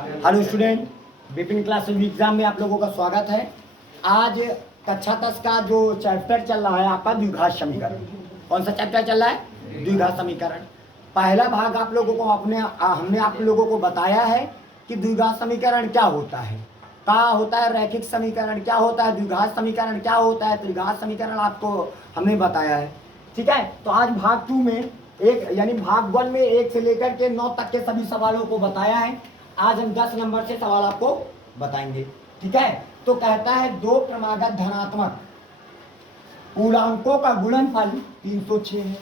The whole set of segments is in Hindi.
Hello student, Vipin class exam में आप लोगों का स्वागत है। आज कक्षा 10 का जो चैप्टर चल रहा है आपका द्विघात समीकरण। कौन सा चैप्टर चल रहा है? द्विघात समीकरण। पहला भाग आप लोगों को हमने आप लोगों को बताया है कि द्विघात समीकरण क्या होता है, क्या होता है रैखिक समीकरण क्या होता है, द्विघात समीकरण क्या होता है, त्रिघात समीकरण आपको हमने बताया है। ठीक है, तो आज भाग 2 में यानी भाग 1 में 1 से लेकर के 9 तक के सभी सवालों को बताया है। आज हम 10 नंबर से सवाल आपको बताएंगे। ठीक है, तो कहता है दो क्रमागत धनात्मक पूर्णांकों का गुणनफल 306 है।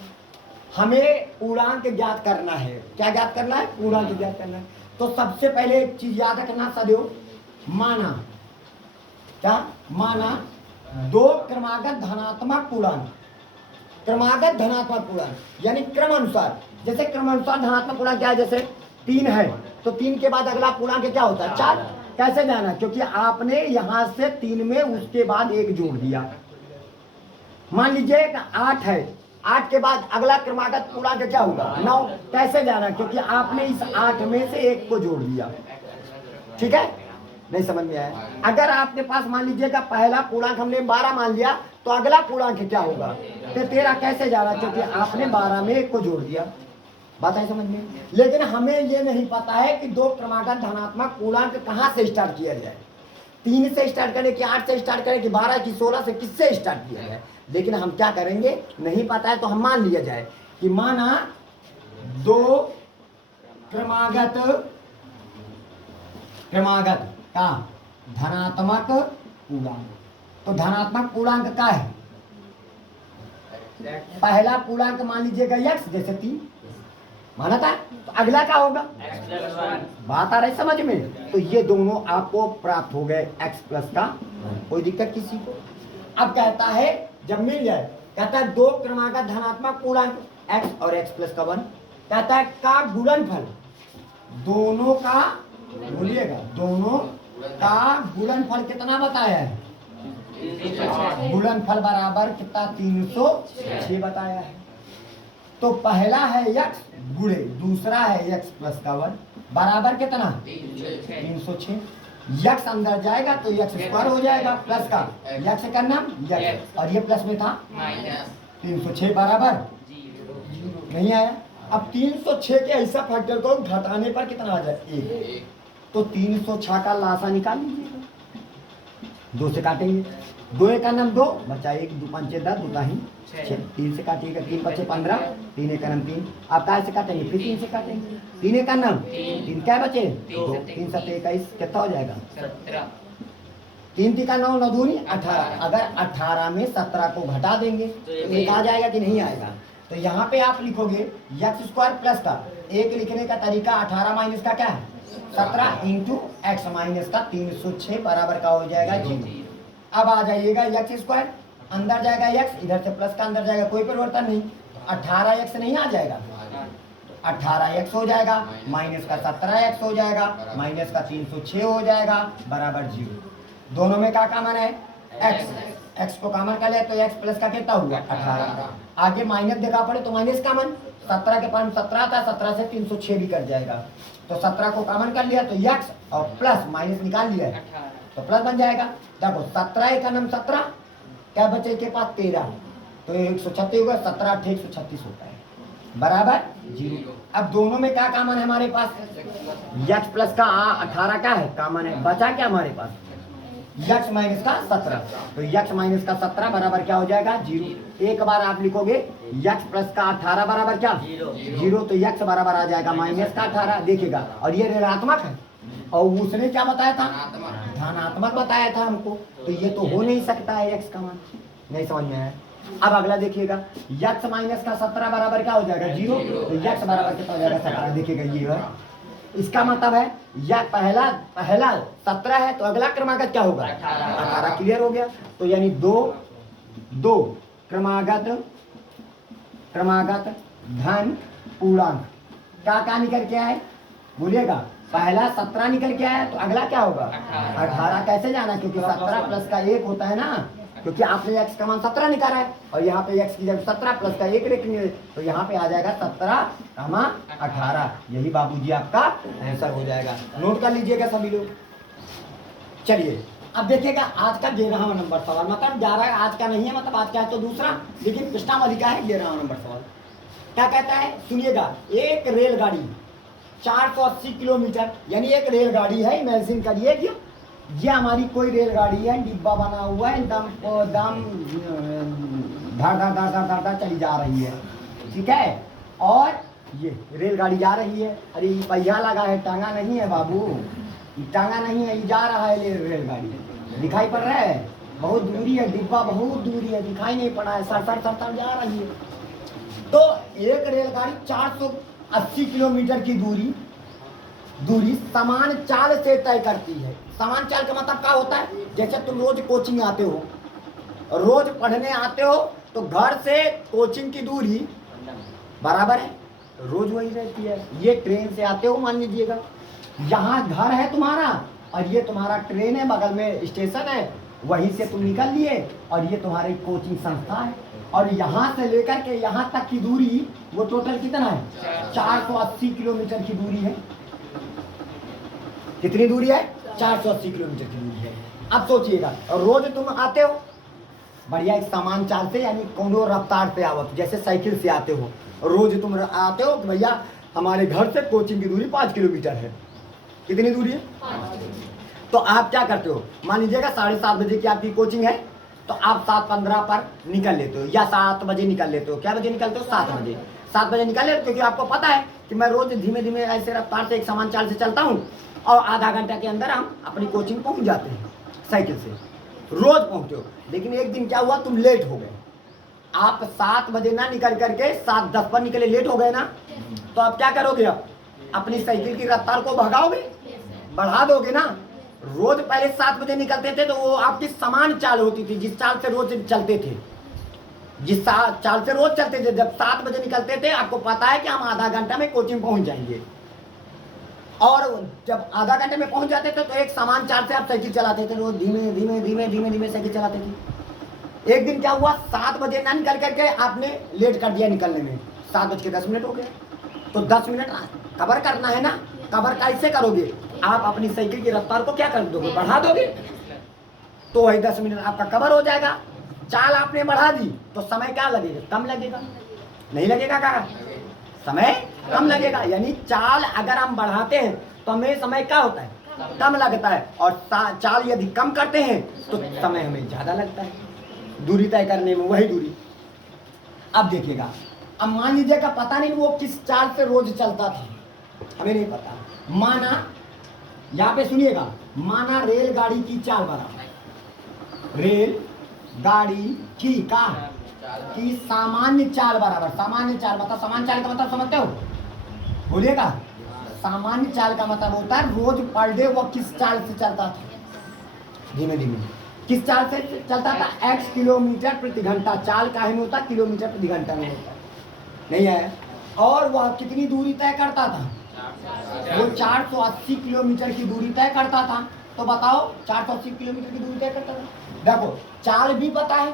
हमें पूर्णांक ज्ञात करना है। क्या ज्ञात करना है? पूर्णांक ज्ञात करना है। तो सबसे पहले एक चीज याद रखना सदैव, माना क्या? माना दो क्रमागत धनात्मक पूर्णांक, क्रमागत धनात्मक पूर्णांक यानी क्रमानुसार। जैसे क्रमानुसार धनात्मक पूर्णांक क्या है? जैसे 3 है तो 3 के बाद अगला पूर्णांक क्या होता है? 4। कैसे जाना? क्योंकि आपने यहां से 3 में उसके बाद 1 जोड़ दिया। मान लीजिए 8 है, 8 के बाद अगला क्रमागत पूर्णांक क्या होगा? 9। कैसे जाना? क्योंकि आपने इस 8 में से 1 को जोड़ दिया। ठीक है, नहीं समझ में आया? अगर आपके पास मान लीजिएगा पहला पूर्णांक हमने 12 मान लिया तो अगला पूर्णांक क्या होगा? तो 13। कैसे जाना? क्योंकि आपने 12 में 1 को जोड़ दिया। बात है समझ में? लेकिन हमें ये नहीं पता है कि दो क्रमागत धनात्मक पूर्णांक कहां से स्टार्ट किया जाए। 3 से स्टार्ट करें कि 8 से स्टार्ट करें कि 12 की 16 से, किससे स्टार्ट किया जाए? लेकिन हम क्या करेंगे, नहीं पता है तो हम मान लिया जाए कि माना दो क्रमागत का धनात्मक पूर्णांक। तो धनात्मक पूर्णांक क्या है? पहला पूर्णांक मान लीजिएगा x, जैसे 3 माना था, तो अगला क्या होगा? बात आ रही समझ में? तो ये दोनों आपको प्राप्त हो गए x प्लस का। कोई दिक्कत किसी को? अब कहता है जब मिल जाए, कहता है दो क्रमागत धनात्मक पूर्णांक x और x प्लस का 1, कहता है का गुणनफल, दोनों का, बोलिएगा दोनों का गुणनफल कितना बताया है? गुणनफल बराबर कितना? 306 बताया है। तो पहला है x गुणे दूसरा है x प्लस का 1 बराबर कितना? 306। x अंदर जाएगा तो x स्क्वायर हो जाएगा, प्लस का x का नाम x, और ये प्लस में था 306 बराबर नहीं आया। अब 306 के ऐसा फैक्टर को घटाने पर कितना आ जाए? 1। तो 306 का लासा निकाल लीजिएगा, 2 से काटेंगे, 2 का नाम 2 बचा 1, 2 5 10, 2 ही 6, 3 से काटिएगा, 3 5 15, 3 का नाम 3। आप काय से काटेंगे? फिर 3 से काटेंगे, 3 का नाम 3 क्या बचे? 2, 3 7 21 कितना हो जाएगा? 17। 3 3 का 9, 9 दूनी 18। अगर 18 में 17 को घटा देंगे तो 1 आ जाएगा कि नहीं आएगा? तो यहाँ पे आप लिखोगे x स्क्वायर प्लस का 1 लिखने का तरीका 18 माइनस का क्या है? 17 इंटू एक्स माइनस का 306 बराबर का हो जाएगा 0। अब आ जाइएगा x स्क्वायर, अंदर जाएगा x, इधर से प्लस का अंदर जाएगा, कोई परिवर्तन नहीं, तो 18x नहीं आ जाएगा? 18x हो जाएगा, माइनस का 17x हो जाएगा, माइनस का 306 हो जाएगा बराबर 0। दोनों में क्या कॉमन है? x को कॉमन कर ले तो x प्लस का कितना हुआ? 18। आगे माइनस देखा पड़े तो माइनस कॉमन, 17 के पास 17 था, 17 से 306 भी कर जाएगा। तो 17 को कॉमन कर लिया तो x और प्लस माइनस निकाल लिया तो प्लस बन जाएगा। देखो 17 का नाम 17, क्या बचे के पास? 13, तो 136 होगा, 17 8 136 होता है बराबर 0। अब दोनों में क्या कॉमन है हमारे पास? x प्लस का 18 का है कॉमन है, बचा क्या हमारे पास? x माइनस का 17, तो x माइनस का 17 बराबर क्या हो जाएगा? 0। एक बार आप लिखोगे x प्लस का 18 बराबर क्या? 0। तो x बराबर आ जाएगा माइनस का 18, देखिएगा, और ये ऋणात्मक है और उसने क्या बताया था? धनात्मक बताया था हमको, तो ये तो हो नहीं सकता है x का मान। नहीं समझ में आया? अब अगला देखिएगा, x माइनस का 17 बराबर क्या हो जाएगा? 0। तो x बराबर कितना हो जाएगा? 17। देखिएगा ये है, इसका मतलब है या पहला 17 है तो अगला क्रमागत क्या होगा? 18। क्लियर हो गया? तो यानी दो क्रमागत धन पूर्णांक क्या निकल के आए? बोलिएगा, पहला 17 निकल के आया तो अगला क्या होगा? 18। कैसे जाना? क्योंकि 17 प्लस का 1 होता है ना, क्योंकि आपने x का मान 17 निकाला है और यहाँ पे x की जगह 17 प्लस का 1 रखेंगे तो यहाँ पे आ जाएगा 17, 18। यही बाबूजी आपका आंसर हो जाएगा। नोट कर लीजिएगा सभी लोग। चलिए अब देखिएगा आज का 11वां नंबर सवाल, मतलब 11 आज का नहीं है, मतलब आज का है तो दूसरा, लेकिन प्रश्नावली का है 11वां नंबर सवाल। क्या कहता है सुनिएगा, एक रेलगाड़ी 480 किलोमीटर, यानी एक रेलगाड़ी है, इमेजिन करिए कि ये हमारी कोई रेलगाड़ी है, डिब्बा बना हुआ है, दम धड़ धड़ धड़ धड़ धड़ धड़ चली जा रही है, ठीक है। और ये रेलगाड़ी जा रही है, अरे पहिया लगा है, टांगा नहीं है बाबू, टांगा नहीं है, ये जा रहा है रेलगाड़ी, दिखाई पड़ रहा है, बहुत दूरी है, डिब्बा बहुत दूरी है, दिखाई नहीं पड़ा है, सर सर सर सर जा रही है। तो एक रेलगाड़ी 480 किलोमीटर की दूरी समान चाल से तय करती है। समान चाल का मतलब क्या होता है, जैसे तुम रोज कोचिंग आते हो, रोज पढ़ने आते हो, तो घर से कोचिंग की दूरी बराबर है, रोज वही रहती है। ये ट्रेन से आते हो मान लीजिएगा, यहाँ घर है तुम्हारा और ये तुम्हारा ट्रेन है, बगल में स्टेशन है, वहीं से तुम निकल लिए और ये तुम्हारी कोचिंग संस्था है, और यहाँ से लेकर के यहाँ तक की दूरी वो टोटल कितना है, 480 किलोमीटर की दूरी है। कितनी दूरी है, 480 किलोमीटर की दूरी है। अब सोचिएगा, रोज तुम आते हो बढ़िया एक समान चाल से, यानी कोनो रफ्तार से आवत, जैसे साइकिल से आते हो, रोज तुम आते हो कि भैया हमारे घर से कोचिंग की दूरी 5 किलोमीटर है। कितनी दूरी है, तो आप क्या करते हो, मान लीजिएगा 7:30 बजे की आपकी कोचिंग है, तो आप 7:15 पर निकल लेते हो, या 7 बजे निकल लेते हो। क्या बजे निकलते हो, 7 बजे निकल लेते हो, क्योंकि आपको पता है कि मैं रोज धीमे धीमे ऐसे रफ्तार से एक समान चाल से चलता हूँ और आधा घंटा के अंदर हम अपनी कोचिंग पहुँच जाते हैं साइकिल से, रोज पहुँचते हो। लेकिन एक दिन क्या हुआ, तुम लेट हो गए, आप 7 बजे ना निकल करके 7:10 पर निकले, लेट हो गए ना, तो आप क्या करोगे, अब अपनी साइकिल की रफ्तार को भगाओगे, बढ़ा दोगे ना। रोज पहले 7 बजे निकलते थे तो वो आपकी समान चाल होती थी, जिस चाल से रोज चलते थे, जिस चाल से रोज चलते थे, जब 7 बजे निकलते थे आपको पता है कि हम आधा घंटा में कोचिंग पहुंच जाएंगे, और जब आधा घंटे में पहुंच जाते थे तो एक समान चाल से आप साइकिल चलाते थे, रोज धीमे धीमे धीमे धीमे धीमे साइकिल चलाते थे। एक दिन क्या हुआ, 7 बजे ना निकल करके आपने लेट कर दिया निकलने में, 7:10 हो गए, तो 10 मिनट कवर करना है ना। कवर कैसे करोगे, आप अपनी साइकिल की रफ्तार को क्या कर दोगे, बढ़ा दोगे, तो वही 10 मिनट आपका कवर हो जाएगा। चाल आपने बढ़ा दी तो समय क्या लगेगा, कम लगेगा, नहीं लगेगा, क्या समय कम लगेगा। यानी चाल अगर हम बढ़ाते हैं तो हमें समय क्या होता है, कम लगता है, और चाल यदि कम करते हैं तो समय हमें ज्यादा लगता है दूरी तय करने में, वही दूरी। अब देखिएगा, अब मान लीजिएगा पता नहीं वो किस चाल से रोज चलता था, हमें नहीं पता। माना, यहाँ पे सुनिएगा, माना रेलगाड़ी की चाल बराबर, रेल गाड़ी की सामान्य चाल बराबर, सामान्य चाल मतलब, सामान्य चाल का मतलब समझते हो, बोलिएगा। सामान्य चाल का मतलब होता है रोज पर डे वो किस चाल से चलता था, धीमे धीमे किस चाल से चलता था, x किलोमीटर प्रति घंटा। चाल काहे में होता, किलोमीटर प्रति घंटा में होता नहीं है। और वह कितनी दूरी तय करता था, वो 480 किलोमीटर की दूरी तय करता था। तो बताओ 480 किलोमीटर की दूरी तय करता था, देखो चाल भी पता है,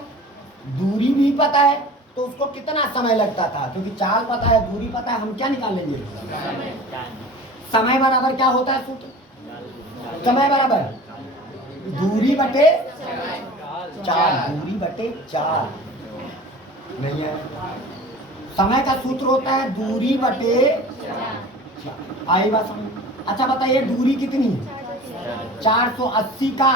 दूरी भी पता है, तो उसको कितना समय लगता था, क्योंकि चाल पता है, दूरी पता है, हम क्या निकाल लेंगे, समय बराबर क्या होता है सूत्र, समय बराबर दूरी बटे चाल, दूरी बटे चाल नहीं है। समय का सूत्र होता है दूरी बटे, आई बात समझ। अच्छा बताइए दूरी कितनी है, 480 का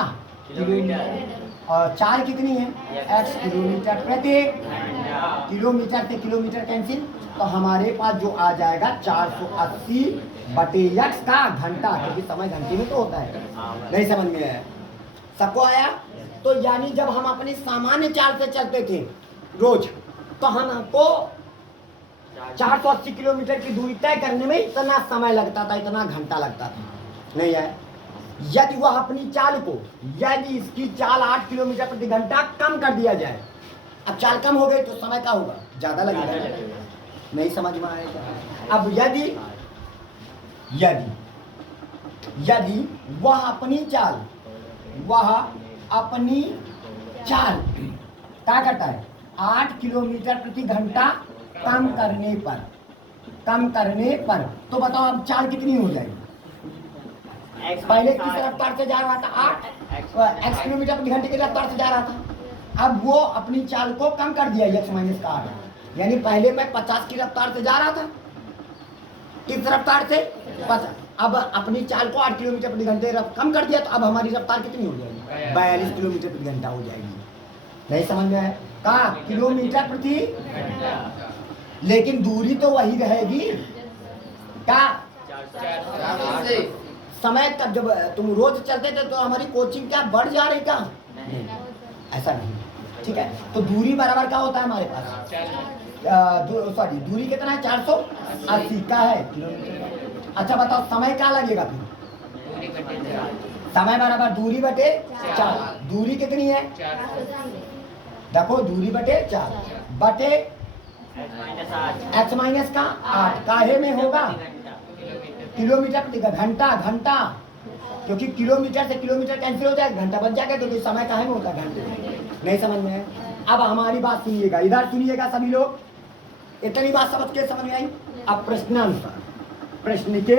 किलोमीटर, और चाल कितनी है, x किलोमीटर प्रति, किलोमीटर से किलोमीटर कैंसिल, तो हमारे पास जो आ जाएगा 480 बटे x का घंटा, क्योंकि समय घंटे में तो होता है। नहीं समझ में आया, सबको आया। तो यानी जब हम अपनी सामान्य चाल से चलते थे रोज, तो हमको 480 किलोमीटर की दूरी तय करने में इतना समय लगता था, इतना घंटा लगता था, नहीं है। यदि वह अपनी चाल को, यदि इसकी चाल 8 किलोमीटर प्रति घंटा कम कर दिया जाए, अब चाल कम हो गई तो समय क्या होगा, ज्यादा लगेगा, नहीं समझ में आएगा। अब यदि यदि वह अपनी चाल, वह अपनी चाल क्या करता है? 8 किलोमीटर प्रति घंटा कम करने पर, तो बताओ अब चाल कितनी हो जाएगी? पहले किस रफ्तार से जा रहा था? 8 किलोमीटर प्रति घंटे की रफ्तार से जा रहा था। अब वो अपनी चाल को कम कर दिया x माइनस का 8, यानी पहले मैं 50 की रफ्तार से जा रहा था, किस रफ्तार से? 50। अब अपनी चाल को 8 किलोमीटर प्रति घंटे कम कर दिया, तो अब हमारी रफ्तार कितनी हो जाएगी? 42 किलोमीटर प्रति घंटा हो जाएगी। नहीं समझ में आया? कहाँ? किलोमीटर प्रति, लेकिन दूरी तो वही रहेगी। क्या समय तक जब तुम रोज चलते थे तो हमारी कोचिंग क्या बढ़ जा रही? क्या ऐसा नहीं, ठीक है। तो दूरी बराबर क्या होता है हमारे पास? सॉरी, दूरी कितना है? 480 का है किलोमीटर। अच्छा बताओ समय क्या लगेगा फिर? समय बराबर दूरी बटे 4। दूरी कितनी है? देखो, दूरी बटे 4 बटे x माइनस का 8 काहे में होगा? किलोमीटर प्रति घंटा, क्योंकि किलोमीटर से किलोमीटर कैंसिल हो जाएगा, घंटा बच जाएगा, क्योंकि समय काहे में होता है? घंटे में। नहीं समझ में है? अब हमारी बात सुनिएगा, इधर सुनिएगा सभी लोग। इतनी बात समझ के समझ में आई? अब प्रश्नानुसार, प्रश्न के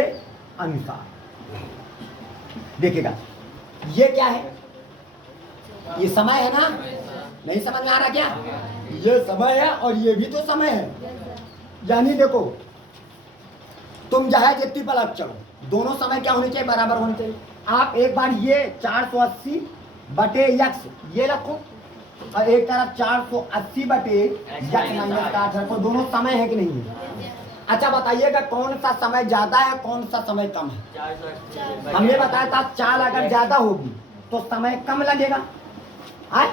अनुसार देखिएगा, ये क्या है? ये समय है ना? नहीं समझ में आ रहा क्या? ये समय है और ये भी तो समय है। यानी देखो, तुम जहाज जितनी पलट चलो, दोनों समय क्या होने चाहिए? बराबर होने चाहिए। आप एक बार ये 480 बटे x ये रखो, और एक तरफ 480 बटे x माइनस का 8 रखो। दोनों समय है कि नहीं है? अच्छा बताइएगा, कौन सा समय ज्यादा है, कौन सा समय कम है? हमने बताया था चाल अगर ज्यादा होगी तो समय कम लगेगा, है?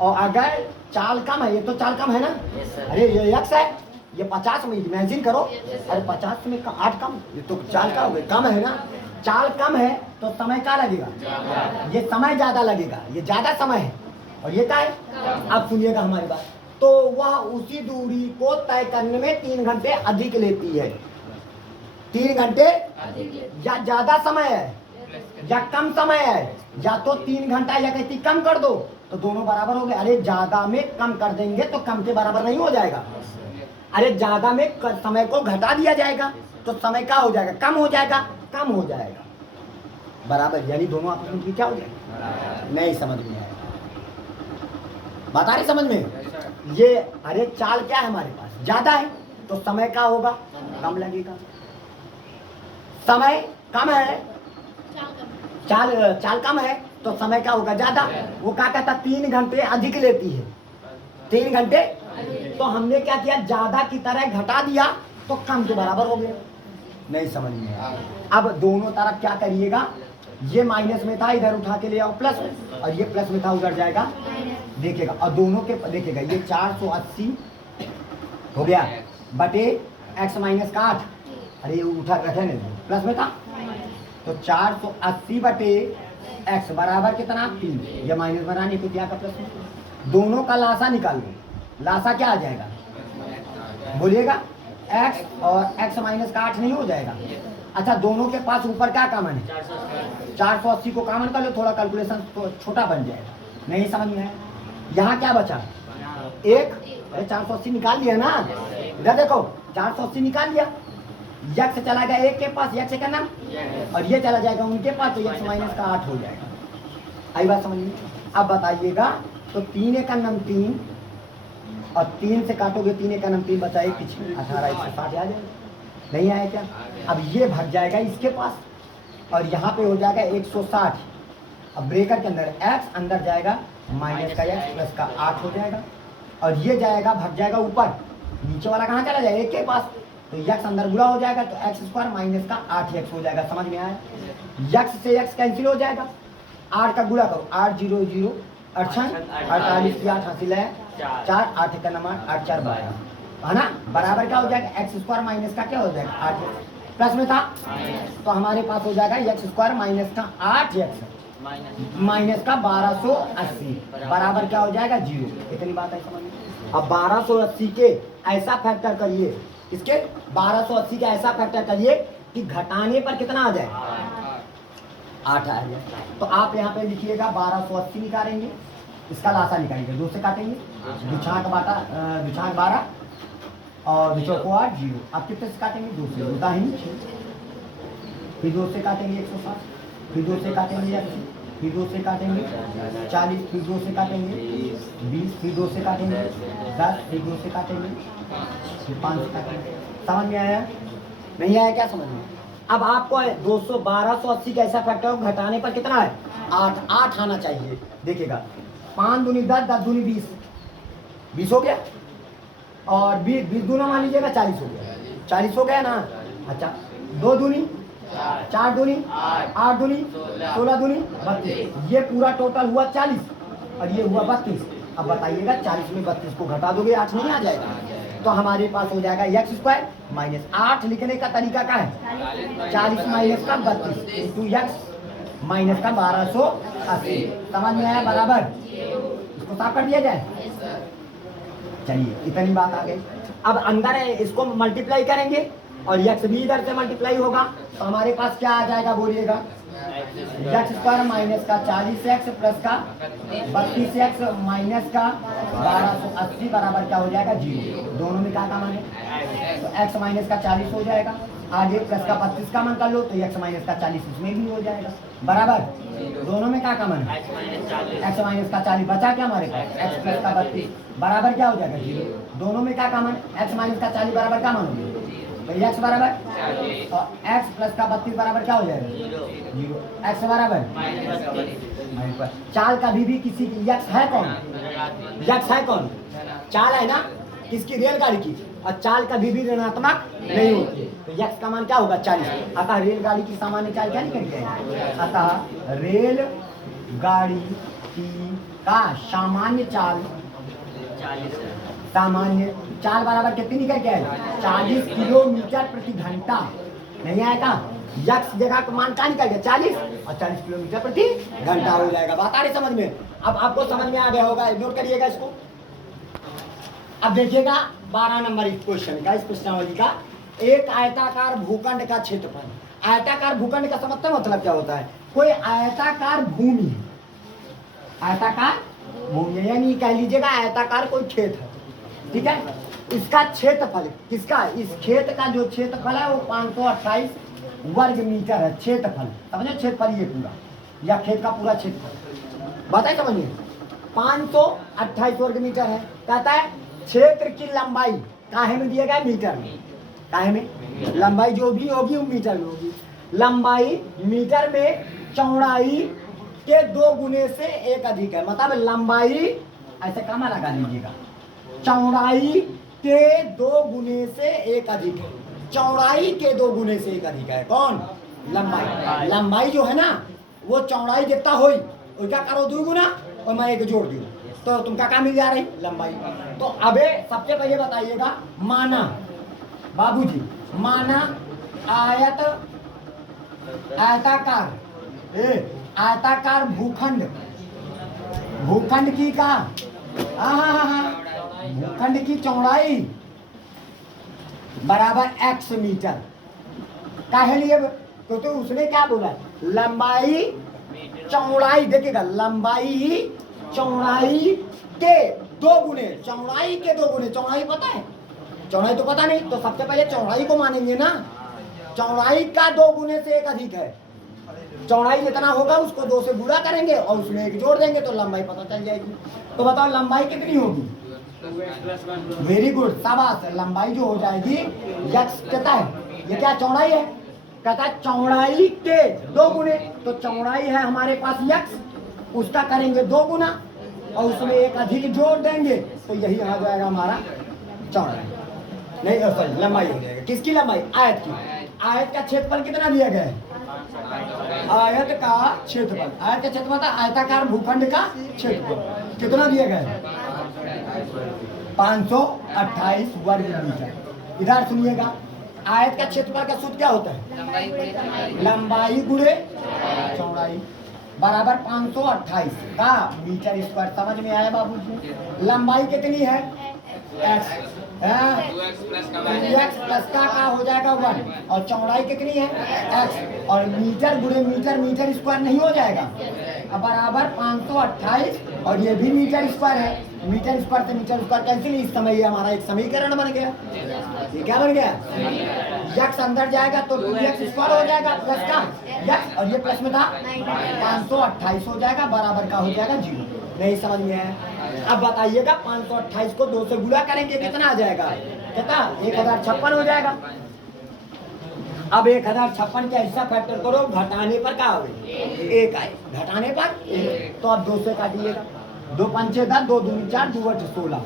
और अगर चाल कम है, ये तो चाल कम है ना? अरे ये x है, ये 50 में इमेजिन करो। अरे 50 में 8 कम, ये तो चाल का हो गया, कम है ना? चाल कम है तो समय क्या लगेगा? ये समय ज्यादा लगेगा, ये ज्यादा समय है, और ये क्या है? अब सुनिएगा हमारी बात। तो वह उसी दूरी को तय करने में 3 घंटे अधिक लेती है। 3 घंटे या ज्यादा समय है या कम समय है, या तो 3 घंटा या कहती कम कर दो, तो दोनों बराबर हो गए। अरे ज्यादा में कम कर देंगे तो कम के बराबर नहीं हो जाएगा। अरे ज्यादा में समय को घटा दिया जाएगा तो समय क्या हो जाएगा? कम हो जाएगा, कम हो जाएगा, बराबर। यानी दोनों आपस में क्या हो जाएगा? नहीं समझ में आएगा? बता रहे समझ में? ये अरे चाल क्या है हमारे पास? ज्यादा है तो समय क्या होगा? कम लगेगा। समय कम है, चाल कम है तो समय क्या होगा? ज्यादा। वो क्या कहता? 3 घंटे अधिक लेती है, 3 घंटे। तो हमने क्या किया? ज्यादा की तरह घटा दिया तो कम के बराबर हो गया। नहीं समझ में आया? अब दोनों तरफ क्या करिएगा? ये माइनस में था, इधर उठा के ले आओ प्लस में, और ये प्लस में था, उधर जाएगा, देखिएगा। और दोनों के देखिएगा, ये 480 हो गया बटे x माइनस का 8। अरे ये उठा रखे नहीं, प्लस में था, तो 480 बटे x बराबर कितना? 3। ये माइनस बनाने को क्या का प्लस में, दोनों का लासा निकाल लो। लासा क्या आ जाएगा? बोलिएगा, x और x माइनस का 8 नहीं हो जाएगा? अच्छा, दोनों के पास ऊपर क्या कॉमन है? 480 को कॉमन कर लो, थोड़ा कैलकुलेशन तो छोटा बन जाएगा। नहीं समझ में आया? यहाँ क्या बचा? 1। अरे 480 निकाल लिया ना, इधर देखो 480 निकाल लिया। x चला गया 1 के पास, x का नाम, और ये चला जाएगा उनके पास, तो x माइनस का 8 हो जाएगा। आई बात समझ में? अब बताइएगा, तो 3 एक का नाम 3, और 3 से काटोगे 3 एक का नाम 3 बचा, 1 पीछे 18, 160 आ जाएगा। नहीं आया क्या? अब ये भाग जाएगा इसके पास, और यहाँ पे हो जाएगा 160। अब ब्रेकर के अंदर x अंदर जाएगा, माइनस का x प्लस का 8 हो जाएगा, और ये जाएगा भाग जाएगा ऊपर, नीचे वाला कहाँ चला जाएगा? 1 के पास, तो x अंदर बुरा हो जाएगा, तो x स्क्वायर माइनस का 8x हो जाएगा। समझ में आया? x से x कैंसिल हो जाएगा, 8 का गुणा करो, 8 0 0 48 की 8 हासिल है 4, 8 का नंबर 8 4 12, है ना? बराबर क्या हो जाएगा? एक्स स्क्वायर माइनस का क्या हो जाएगा? 8x। प्लस में था तो हमारे पास हो जाएगा एक्स स्क्वायर माइनस का 8x माइनस का 1280 बराबर क्या हो जाएगा? 0। इतनी बात है समझ में? अब 1280 के ऐसा फैक्टर करिए, इसके 1280 का ऐसा फैक्टर करिए कि घटाने पर कितना आ जाए? 8 आ जाए। तो आप यहाँ पे लिखिएगा 1280 निकालेंगे, इसका लासा निकालेंगे, 2 से काटेंगे, दुछाक 12 और दुचौको 8 0। अब कितने से काटेंगे? 2 से, 2 दाहिनी 6, फिर 2 से काटेंगे 160, फिर 2 से काटेंगे 80, फिर 2 से काटेंगे 40, फिर 2 से काटेंगे 20, फिर 2 से काटेंगे 10, फिर 2 से काटेंगे, फिर 5 से काटेंगे। समझ में आया? नहीं आया क्या समझ में? अब आपको 200 1280 का ऐसा फैक्टर घटाने पर कितना है? 8 आना चाहिए। देखिएगा 5 दूनी 10, 10 दूनी 20, 20 हो गया, और 20 दूना मान लीजिएगा 40 हो गया, 40 हो गया ना। अच्छा 2 दूनी 4 दूनी 8 दूनी 16 दूनी 32, ये पूरा टोटल हुआ 40 और ये हुआ 32। अब बताइएगा 40 में 32 को घटा दोगे 8 नहीं आ जाएगा? तो हमारे पास हो जाएगा x स्क्वायर माइनस 8 लिखने का तरीका क्या है? 40 माइनस का 32 इंटू x माइनस का 1280। समझ में आया? बराबर। इसको साफ कर दिया जाए। चलिए इतनी बात आ गई। अब अंदर है इसको मल्टीप्लाई करेंगे और x भी इधर से मल्टीप्लाई होगा, तो हमारे पास क्या आ जाएगा बोलिएगा? x स्क्वायर माइनस का 40x प्लस का 32x माइनस का 1280 बराबर क्या हो जाएगा? 0। दोनों में क्या का मान है? तो x माइनस का 40 हो जाएगा, आगे प्लस का 32 का मान कर लो तो x माइनस का 40 इसमें भी हो जाएगा बराबर। दोनों में क्या का मान है? x माइनस का 40 बचा क्या हमारे पास? x प्लस का 32 बराबर क्या हो जाएगा? 0। दोनों में क्या का मान? x माइनस का 40 बराबर क्या मान होगी? तो x बराबर और x प्लस का 32 बराबर क्या हो जाएगा? 0। x बराबर चाल का भी किसी की x है कौन? x है कौन? चाल है ना किसकी? रेलगाड़ी की। और चाल का भी ऋणात्मक नहीं होती, तो x का मान क्या होगा? 40। अतः रेलगाड़ी की सामान्य चाल क्या निकल गया? अतः रेलगाड़ी की का सामान्य चाल बराबर कितनी निकल के आएगा? 40 किलोमीटर प्रति घंटा। नहीं आएगा? यक्स जगह का मान क्या निकल गया? 40 और 40 किलोमीटर प्रति घंटा हो जाएगा। बात आ रही समझ में? अब आपको समझ में आ गया होगा, नोट करिएगा इसको। अब देखिएगा 12 नंबर इस क्वेश्चन का, इस प्रश्नावली का, एक आयताकार भूखंड का क्षेत्रफल। आयताकार भूखंड का समझते मतलब क्या होता है? कोई आयताकार भूमि है, आयताकार भूमि यानी कह लीजिएगा आयताकार कोई खेत है, ठीक है। इसका क्षेत्रफल किसका? इस खेत का जो क्षेत्रफल है वो 528 वर्ग मीटर है। क्षेत्रफल समझो, क्षेत्रफल ये पूरा या खेत का पूरा क्षेत्रफल बताइए, समझिए 528 वर्ग मीटर है। कहता है क्षेत्र की लंबाई काहे में दिया गया? मीटर में। काहे में? लंबाई जो भी होगी वो मीटर में होगी। लंबाई मीटर में चौड़ाई के 2 गुने से 1 अधिक है। मतलब लंबाई ऐसे कमा लगा लीजिएगा, चौड़ाई के 2 गुने से 1 अधिक है। चौड़ाई के 2 गुने से 1 अधिक है कौन? लंबाई। लंबाई जो है ना वो चौड़ाई जितना हो उसका करो 2 गुना और मैं 1 जोड़ दूँ तो तुमका क्या मिल जा रही? लंबाई। तो अबे सबसे पहले बताइएगा, माना बाबूजी, माना आयताकार भूखंड की का भूखंड की चौड़ाई बराबर x मीटर। काहे लिए? तो उसने क्या बोला? लंबाई चौड़ाई, देखिएगा लंबाई चौड़ाई के 2 गुने, चौड़ाई के 2 गुने। चौड़ाई पता है? चौड़ाई तो पता नहीं, तो सबसे पहले चौड़ाई को मानेंगे ना। चौड़ाई का 2 गुने से 1 अधिक है। चौड़ाई जितना होगा उसको 2 से गुणा करेंगे और उसमें 1 जोड़ देंगे तो लंबाई पता चल जाएगी। तो बताओ लंबाई कितनी होगी? वेरी गुड, शाबाश। लंबाई जो हो जाएगी यक्स कहता है, ये क्या चौड़ाई है? कहता है चौड़ाई के 2 गुने। तो चौड़ाई है हमारे पास यक्स, उसका करेंगे 2 गुना और उसमें 1 अधिक जोड़ देंगे तो यही आ जाएगा हमारा चौड़ाई, नहीं सॉरी लंबाई हो जाएगा। किसकी लंबाई? आयत की। आयत का क्षेत्रफल कितना दिया गया है? आयत का क्षेत्रफल, आयत का क्षेत्रफल था आयताकार भूखंड का क्षेत्रफल कितना दिया गया है? 528 वर्ग मीटर। इधर सुनिएगा, आयत का क्षेत्रफल का सूत्र क्या होता है? लंबाई गुणे चौड़ाई बराबर 528 का मीटर स्क्वायर। समझ में आया बाबूजी? लंबाई कितनी है? x, 2x प्लस का हो जाएगा 1 और चौड़ाई कितनी है x और मीटर गुणे मीटर मीटर स्क्वायर नहीं हो जाएगा अब बराबर 528 और ये भी मीटर स्क्वायर है मीटर स्क्वायर से मीटर स्क्वायर कैंसिल इस समय ये हमारा एक समीकरण बन गया ये क्या बन गया x अंदर जाएगा तो 2x स्क्वायर हो जाएगा प्लस का x और ये प्लस में था 528 हो जाएगा बराबर का हो जाएगा 0 नहीं समझ में आया अब बताइएगा 528 को 2 से गुणा करेंगे कितना आ जाएगा कितना 1056 हो जाएगा अब 1056 के ऐसा फैक्टर करो घटाने पर क्या हो एक आए घटाने पर तो अब 2 से काटिएगा 2 पंचे 10 2 दूनी 4 2 8 16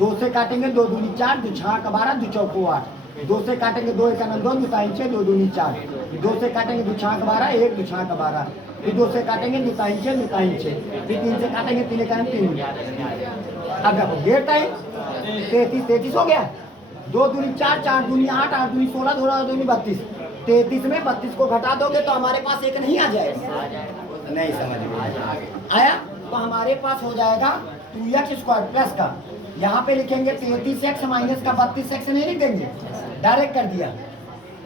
2 से काटेंगे 2 दूनी 4 2 6 12 2 चौको 8 2 से काटेंगे 2 1 2 2 3 6 2 दूनी 4 2 से काटेंगे 2 6 12 1 2 6 12 फिर 2 से काटेंगे 2 3 6 2 3 6 फिर 3 से काटेंगे 3 1 3 अब देखो डेढ़ टाइम 33 हो गया 2 दूनी 4 4 दूनी 8 8 दूनी 16 2 दूनी 32 33 में 32 को घटा दोगे तो हमारे पास एक नहीं आ जाएगा नहीं समझ में आया तो हमारे पास हो जाएगा 2x स्क्वायर प्लस का यहाँ पे लिखेंगे 33x माइनस का 32x नहीं लिख देंगे डायरेक्ट कर दिया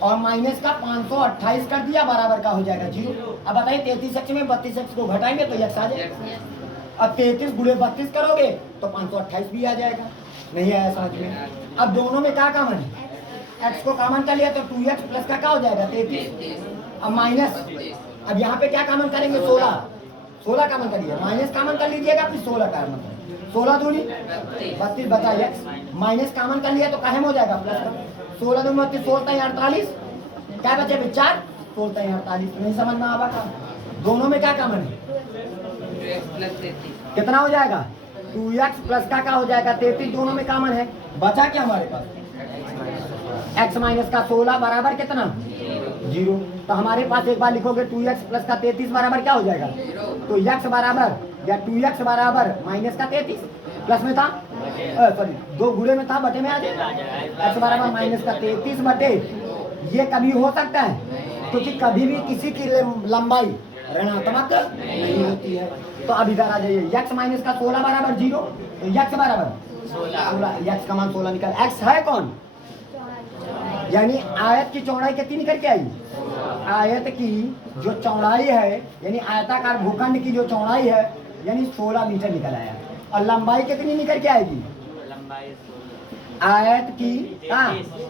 और माइनस का 528 कर दिया बराबर का हो जाएगा 0 अब बताइए 33x में 32x को घटाएंगे तो x आ जाएगा अब 33 गुणे 32 करोगे तो 528 भी आ जाएगा नहीं आया समझ में अब दोनों में क्या कॉमन है x को कॉमन कर लिया तो 2x प्लस का क्या हो जाएगा 33 अब माइनस अब यहाँ पे क्या कॉमन करेंगे 16 कॉमन कर लिया माइनस कॉमन कर लीजिएगा फिर 16 कॉमन 16 दूनी 32 बचा x माइनस कॉमन कर लिया तो काहे में हो जाएगा प्लस का 16 दूनी 32 16 48 क्या बचे 4 16 48 नहीं समझ में आवा का दोनों में क्या कॉमन है कितना हो जाएगा 2x प्लस का क्या हो जाएगा 33 दोनों में कॉमन है बचा क्या हमारे पास x माइनस का 16 बराबर कितना 0 तो हमारे पास एक बार लिखोगे 2x प्लस का 33 बराबर क्या हो जाएगा तो x बराबर या 2x बराबर माइनस का 33 प्लस में था सॉरी 2 गुणे में था बटे में आ जाएगा x बराबर माइनस का 33 बटे ये कभी हो सकता है क्योंकि कभी भी किसी की लंबाई ऋणात्मक नहीं होती है तो अब इधर आ जाइए x माइनस का 16 बराबर 0 तो x बराबर 16 x का मान 16 निकल x है कौन यानी आयत की चौड़ाई कितनी निकल के आई आयत की जो चौड़ाई है यानी आयताकार भूखंड की जो चौड़ाई है यानी 16 मीटर निकल आया और लंबाई कितनी निकल के आएगी आयत की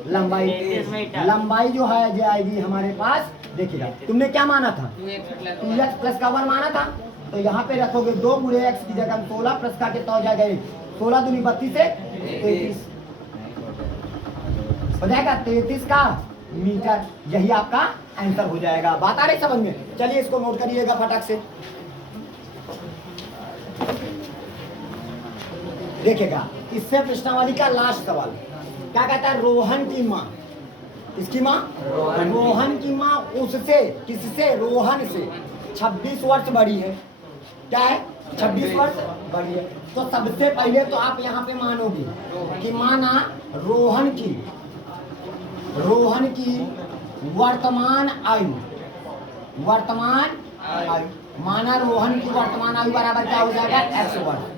लंबाई जो है जो आएगी हमारे पास देखिएगा तुमने क्या माना था 2x प्लस का 1 माना था तो यहाँ पे रखोगे 2 गुणे x की जगह 16 प्लस का कितना हो जाएगा 16 दूनी 32 से 33 हो जाएगा 33 का मीटर यही आपका आंसर हो जाएगा बात आ रही समझ में चलिए इसको नोट करिएगा फटाक से देखिएगा इससे प्रश्नावली का लास्ट सवाल क्या कहता है रोहन की माँ इसकी माँ रोहन की माँ उससे किससे रोहन से 26 वर्ष बड़ी है क्या है 26 वर्ष बड़ी है तो सबसे पहले तो आप यहाँ पे मानोगे कि माना रोहन की वर्तमान आयु माना रोहन की वर्तमान आयु बराबर क्या हो जाएगा x वर्ष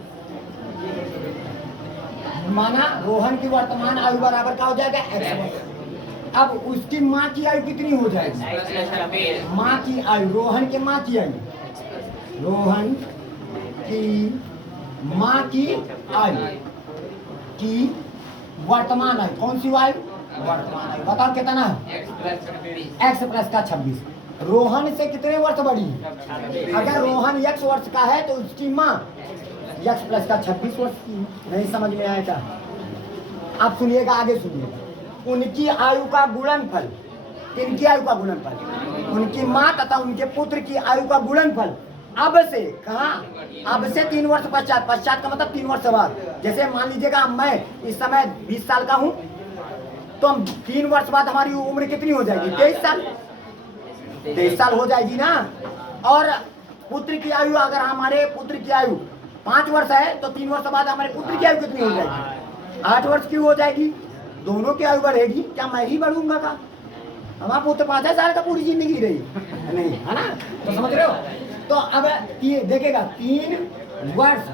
माना रोहन की वर्तमान आयु बराबर क्या हो जाएगा x वर्ष अब उसकी माँ की आयु कितनी हो जाएगी माँ की आयु रोहन की माँ की आयु की वर्तमान आयु कौन सी आयु वर्तमान आयु बताओ कितना है x प्लस का 26 रोहन से कितने वर्ष बड़ी है अगर रोहन x वर्ष का है तो उसकी माँ x प्लस का 26 वर्ष की नहीं समझ में आएगा आप सुनिएगा आगे सुनिएगा उनकी आयु का गुणनफल किनकी आयु का गुणनफल उनकी माँ तथा उनके पुत्र की आयु का गुणनफल अब से कहा अब से 3 वर्ष पश्चात का मतलब 3 वर्ष बाद जैसे मान लीजिएगा मैं इस समय 20 साल का हूँ तो हम 3 वर्ष बाद हमारी उम्र कितनी हो जाएगी 23 साल हो जाएगी ना और पुत्र की आयु अगर हमारे पुत्र की आयु 5 वर्ष है तो 3 वर्ष बाद हमारे पुत्र की आयु कितनी हो जाएगी 8 वर्ष की हो जाएगी दोनों की आयु बढ़ेगी क्या मैं ही बढ़ूंगा का हमारा पुत्र 5 साल का पूरी जिंदगी रही नहीं है ना तो समझ रहे हो तो अब ये देखेगा 3 वर्ष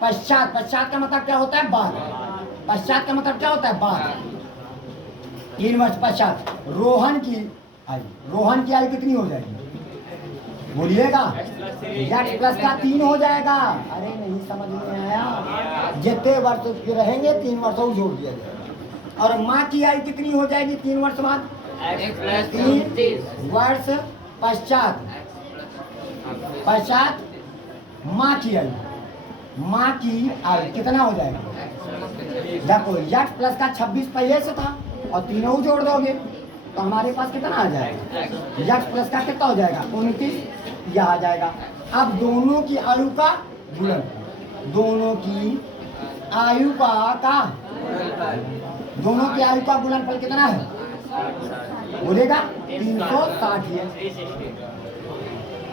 पश्चात का मतलब क्या होता है बाद पश्चात का मतलब क्या होता है? बाद। 3 वर्ष पश्चात रोहन की आयु कितनी हो जाएगी? बोलिएगा। x प्लस का 3 हो जाएगा। अरे नहीं समझ में आया? जितने वर्ष के रहेंगे 3 वर्ष और जोड़ दिया जाएगा। और माँ की आयु कितनी हो जाएगी 3 वर्ष बाद? 3 वर्ष पश्चात माँ की आयु कितना हो जाएगा? देखो x प्लस का 26 पहले से था और तीनों जोड़ दोगे तो हमारे पास कितना आ जाएगा? x प्लस का कितना हो जाएगा? 29 यह आ जाएगा। अब दोनों की आयु का गुणन, दोनों की आयु का गुणनफल कितना है? बोलेगा 360 है।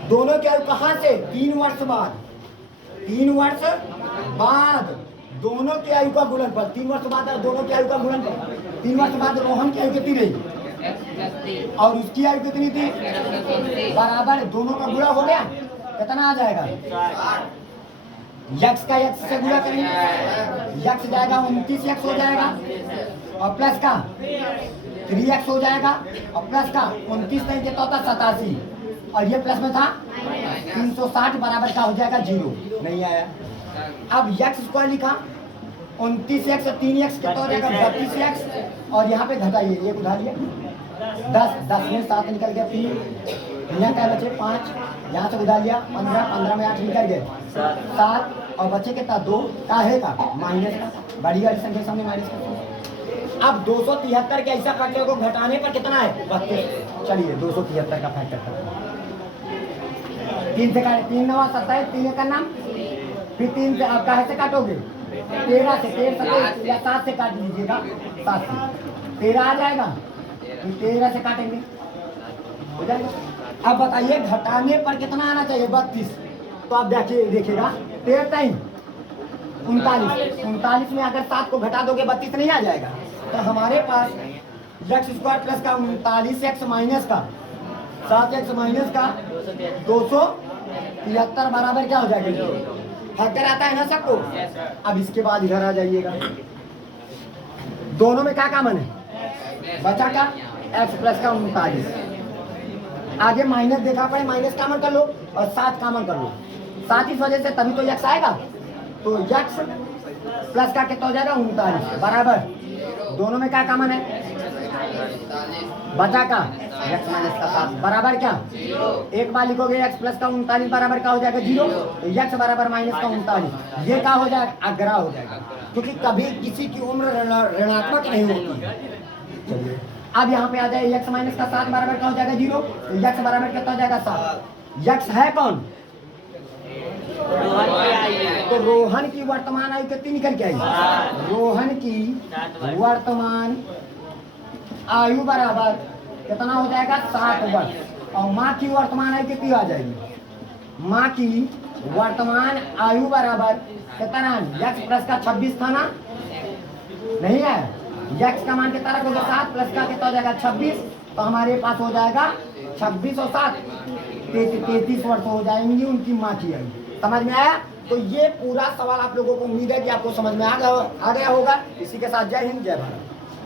दोनों की आयु कहाँ से? 3 वर्ष बाद। 3 वर्ष बाद दोनों की आयु का गुणनफल, 3 वर्ष बाद दोनों की आयु का गुणनफल। 3 वर्ष बाद रोहन की आयु कितनी रही और उसकी आयु कितनी थी? बराबर। दोनों का गुणा हो गया, कितना आ जाएगा? x का x से गुणा करेंगे, x जाएगा 29x हो जाएगा और प्लस का 3x हो जाएगा और प्लस का 29 नहीं देता होता 87 और ये प्लस में था 360 बराबर का हो जाएगा 0। नहीं आया। अब x स्क्वायर लिखा, 29x 3x कितना हो जाएगा? 32x और यहाँ पे घटाइए, ये उठा लिया 10 में 7 निकल गया, 3 यहाँ क्या बचे 5, यहाँ से उठा लिया 15 में 8 निकल गए 7 और बचे कितना 2 का है का माइनस का, बड़ी वाली संख्या सामने माइनस का। अब 273 के ऐसा फैक्टर को घटाने पर कितना है? 32। चलिए 273 का फैक्टर 3 से काटे, 3 9 27, 3 का नाम, फिर 3 से आप कहाँ से काटोगे? 13 से या 7 से काट लीजिएगा, 7 से 13 आ जाएगा, 13 से काटेंगे हो जाएगा। अब बताइए घटाने पर कितना आना चाहिए? 32। तो आप देखिएगा 13 39 में अगर 7 को घटा दोगे 32 नहीं आ जाएगा। तो हमारे पास x स्क्वायर प्लस का 39x माइनस का 7x माइनस का 273 बराबर क्या हो जाएगा? फैक्टर आता है ना सबको। अब इसके बाद इधर आ जाइएगा, दोनों में क्या कॉमन है? बचा का x प्लस का 39, आगे माइनस देखा पड़े, माइनस कॉमन कर लो और 7 कॉमन कर लो, 7 इस वजह से तभी तो x आएगा। तो x प्लस का कितना हो जाएगा? 39 बराबर, दोनों में क्या कॉमन है? बचा का x माइनस का 7 बराबर क्या? एक बार लिखोगे x प्लस का 39 बराबर क्या हो जाएगा? 0। तो x बराबर माइनस का 39, ये क्या हो जाएगा? अग्रा हो जाएगा, क्योंकि कभी किसी की उम्र ऋणात्मक नहीं होती। चलिए अब यहाँ पे आ जाए x माइनस का 7 बराबर क्या हो जाएगा? 0। तो x बराबर कितना हो जाएगा? 7। x है कौन? तो रोहन की वर्तमान आयु कितनी निकल के आई? रोहन की वर्तमान आयु बराबर कितना हो जाएगा? 7 वर्ष। और माँ की वर्तमान आयु कितनी आ जाएगी? माँ की वर्तमान आयु बराबर कितना? x प्लस का 26 था ना, नहीं है? x का मान कितना रखोगे? 7 प्लस का कितना हो जाएगा? 26। तो हमारे पास हो जाएगा 26 और 7 33 वर्ष हो जाएंगी उनकी माँ की आयु। समझ में आया? तो ये पूरा सवाल आप लोगों को उम्मीद है कि आपको समझ में आ गया होगा। इसी के साथ जय हिंद, जय भारत।